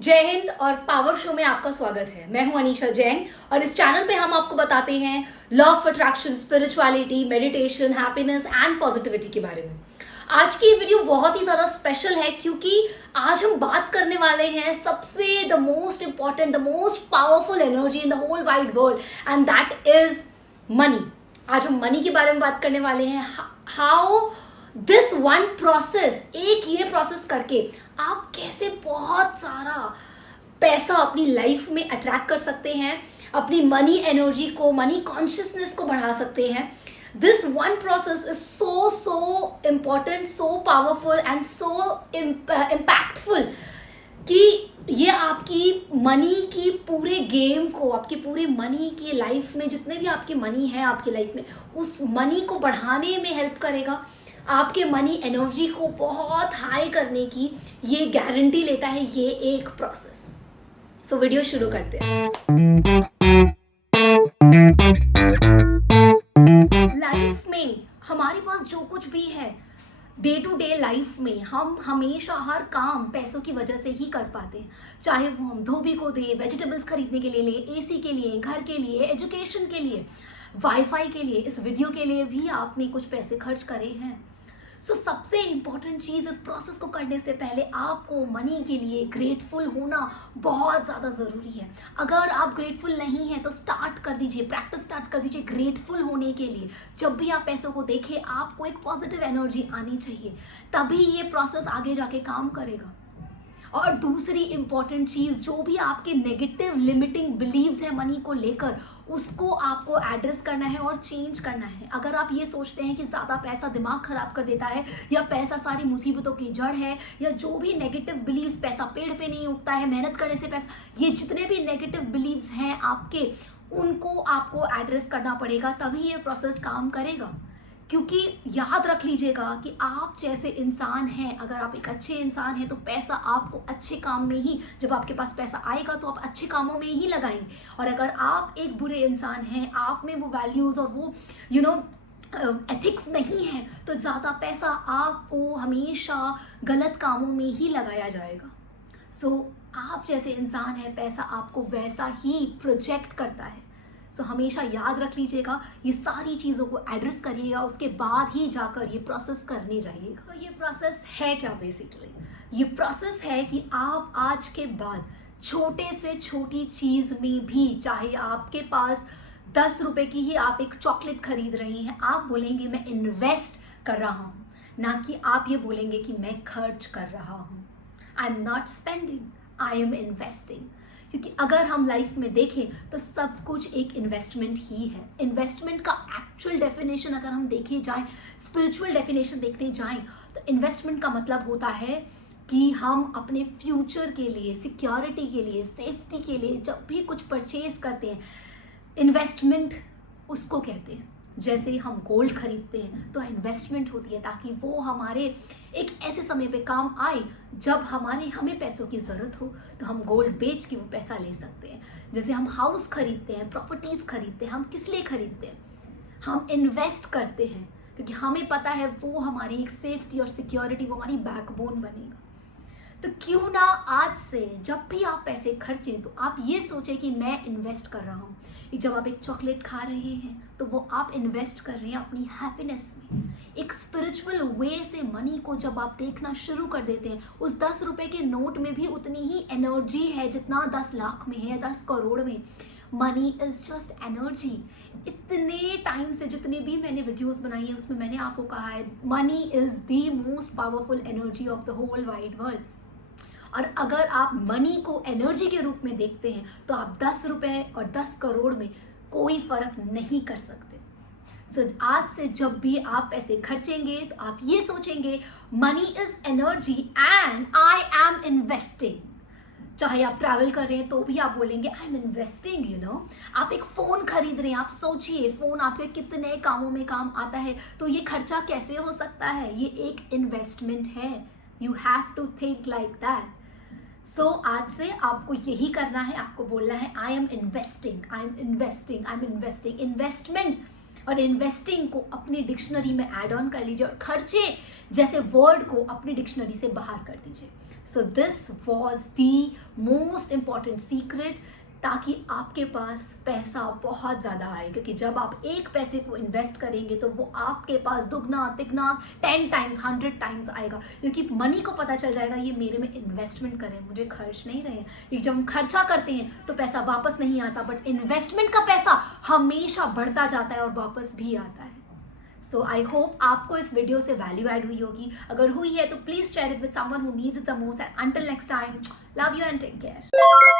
जय हिंद और power show में आपका स्वागत है। मैं हूं अनीशा जैन और इस चैनल पे हम आपको बताते हैं law of attraction, spirituality, meditation, happiness and positivity के बारे में। आज की वीडियो बहुत ही ज्यादा स्पेशल है क्योंकि आज हम बात करने वाले हैं सबसे the most important, the most powerful energy in the whole wide world and that is money. आज हम मनी के बारे में बात करने वाले हैं। हाउ दिस वन प्रोसेस, एक ये प्रोसेस करके आप कैसे बहुत सारा पैसा अपनी लाइफ में अट्रैक्ट कर सकते हैं, अपनी मनी एनर्जी को, मनी कॉन्शियसनेस को बढ़ा सकते हैं। This one process is so important, so powerful and so impactful कि ये आपकी मनी की पूरे गेम को, आपके पूरे मनी की लाइफ में जितने भी आपके मनी है आपकी लाइफ में, उस मनी को बढ़ाने में हेल्प करेगा। आपके मनी एनर्जी को बहुत हाई करने की ये गारंटी लेता है ये एक प्रोसेस। सो वीडियो शुरू करते हैं। लाइफ में हमारे पास जो कुछ भी है, डे टू डे लाइफ में हम हमेशा हर काम पैसों की वजह से ही कर पाते हैं। चाहे वो हम धोबी को दें, वेजिटेबल्स खरीदने के लिए लें, एसी के लिए, घर के लिए, एजुकेशन के लिए, वाईफाई के लिए, इस वीडियो के लिए भी आपने कुछ पैसे खर्च करे हैं। सो सबसे इंपॉर्टेंट चीज़, इस प्रोसेस को करने से पहले आपको मनी के लिए ग्रेटफुल होना बहुत ज़्यादा ज़रूरी है। अगर आप ग्रेटफुल नहीं हैं तो स्टार्ट कर दीजिए, प्रैक्टिस स्टार्ट कर दीजिए ग्रेटफुल होने के लिए। जब भी आप पैसों को देखें आपको एक पॉजिटिव एनर्जी आनी चाहिए, तभी ये प्रोसेस आगे जाके काम करेगा। और दूसरी इंपॉर्टेंट चीज़, जो भी आपके नेगेटिव लिमिटिंग बिलीव्स है मनी को लेकर, उसको आपको एड्रेस करना है और चेंज करना है। अगर आप ये सोचते हैं कि ज़्यादा पैसा दिमाग खराब कर देता है, या पैसा सारी मुसीबतों की जड़ है, या जो भी नेगेटिव बिलीव्स, पैसा पेड़ पे नहीं उगता है, मेहनत करने से पैसा, ये जितने भी नेगेटिव बिलीव्स हैं आपके, उनको आपको एड्रेस करना पड़ेगा, तभी ये प्रोसेस काम करेगा। क्योंकि याद रख लीजिएगा कि आप जैसे इंसान हैं, अगर आप एक अच्छे इंसान हैं तो पैसा आपको अच्छे काम में ही, जब आपके पास पैसा आएगा तो आप अच्छे कामों में ही लगाएंगे। और अगर आप एक बुरे इंसान हैं, आप में वो वैल्यूज़ और वो एथिक्स नहीं है, तो ज़्यादा पैसा आपको हमेशा गलत कामों में ही लगाया जाएगा। आप जैसे इंसान हैं, पैसा आपको वैसा ही प्रोजेक्ट करता है। हमेशा याद रख लीजिएगा, ये सारी चीज़ों को एड्रेस करिएगा, उसके बाद ही जाकर ये प्रोसेस करने जाइएगा। तो ये प्रोसेस है क्या? बेसिकली ये प्रोसेस है कि आप आज के बाद छोटे से छोटी चीज़ में भी, चाहे आपके पास 10 रुपए की ही आप एक चॉकलेट खरीद रही हैं, आप बोलेंगे मैं इन्वेस्ट कर रहा हूँ, ना कि आप ये बोलेंगे कि मैं खर्च कर रहा हूँ। I am not spending, I am investing. क्योंकि अगर हम लाइफ में देखें तो सब कुछ एक इन्वेस्टमेंट ही है। इन्वेस्टमेंट का एक्चुअल डेफिनेशन अगर हम देखे जाएं, स्पिरिचुअल डेफिनेशन देखने जाएं, तो इन्वेस्टमेंट का मतलब होता है कि हम अपने फ्यूचर के लिए, सिक्योरिटी के लिए, सेफ्टी के लिए जब भी कुछ परचेज करते हैं, इन्वेस्टमेंट उसको कहते हैं। जैसे हम गोल्ड खरीदते हैं तो इन्वेस्टमेंट होती है, ताकि वो हमारे एक ऐसे समय पे काम आए जब हमें पैसों की ज़रूरत हो, तो हम गोल्ड बेच के वो पैसा ले सकते हैं। जैसे हम हाउस खरीदते हैं, प्रॉपर्टीज़ खरीदते हैं, हम किस लिए खरीदते हैं? हम इन्वेस्ट करते हैं क्योंकि हमें पता है वो हमारी एक सेफ्टी और सिक्योरिटी, वो हमारी बैकबोन बनेगा। तो क्यों ना आज से जब भी आप पैसे खर्चें तो आप ये सोचें कि मैं इन्वेस्ट कर रहा हूँ। जब आप एक चॉकलेट खा रहे हैं तो वो आप इन्वेस्ट कर रहे हैं अपनी हैप्पीनेस में। एक स्पिरिचुअल वे से मनी को जब आप देखना शुरू कर देते हैं, उस 10 रुपए के नोट में भी उतनी ही एनर्जी है जितना 10 लाख में है, 10 करोड़ में। Money is just energy. इतने टाइम से जितने भी मैंने वीडियोस बनाई है उसमें मैंने आपको कहा है, money is the most powerful energy of the whole wide world. और अगर आप मनी को एनर्जी के रूप में देखते हैं तो आप 10 रुपए और 10 करोड़ में कोई फर्क नहीं कर सकते। आज से जब भी आप पैसे खर्चेंगे तो आप ये सोचेंगे, money is energy and I am investing. चाहे आप ट्रैवल कर रहे हैं तो भी आप बोलेंगे आई एम इन्वेस्टिंग। आप एक फ़ोन खरीद रहे हैं, आप सोचिए फ़ोन आपके कितने कामों में काम आता है, तो ये खर्चा कैसे हो सकता है? ये एक इन्वेस्टमेंट है। You have to think like that. आज से आपको यही करना है, आपको बोलना है I am investing, I am investing, I am investing. Investment और इन्वेस्टिंग को अपनी डिक्शनरी में ऐड ऑन कर लीजिए और खर्चे जैसे वर्ड को अपनी डिक्शनरी से बाहर कर दीजिए. So this was the most important secret, ताकि आपके पास पैसा बहुत ज़्यादा आए. क्योंकि जब आप एक पैसे को इन्वेस्ट करेंगे तो वो आपके पास दुगना तिगना 10 टाइम्स 100 टाइम्स आएगा. क्योंकि मनी को पता चल जाएगा ये मेरे में इन्वेस्टमेंट करें, मुझे खर्च नहीं रहे हैं. क्योंकि जब हम खर्चा करते हैं तो पैसा वापस नहीं आता, बट इन्वेस्टमेंट का पैसा हमेशा बढ़ता जाता है और वापस भी आता है. सो आई होप आपको इस वीडियो से वैल्यू ऐड हुई होगी. अगर हुई है तो please share it with someone who needs the most. And until next time, love you and take care.